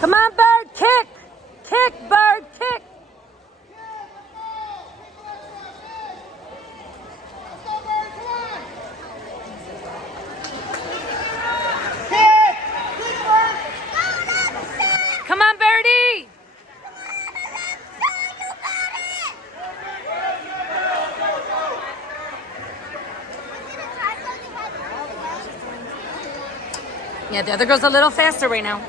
Come on, Bird, kick! Kick, Bird, kick! Come on, Birdie! Yeah, the other girl's a little faster right now.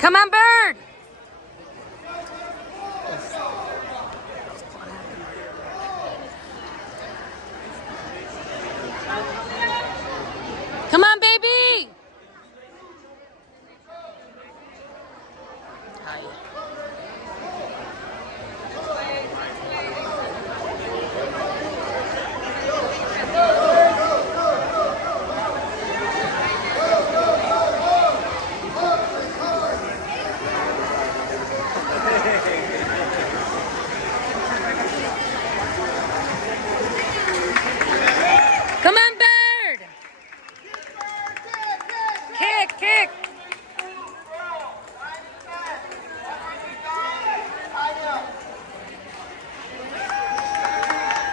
Come on, Bird!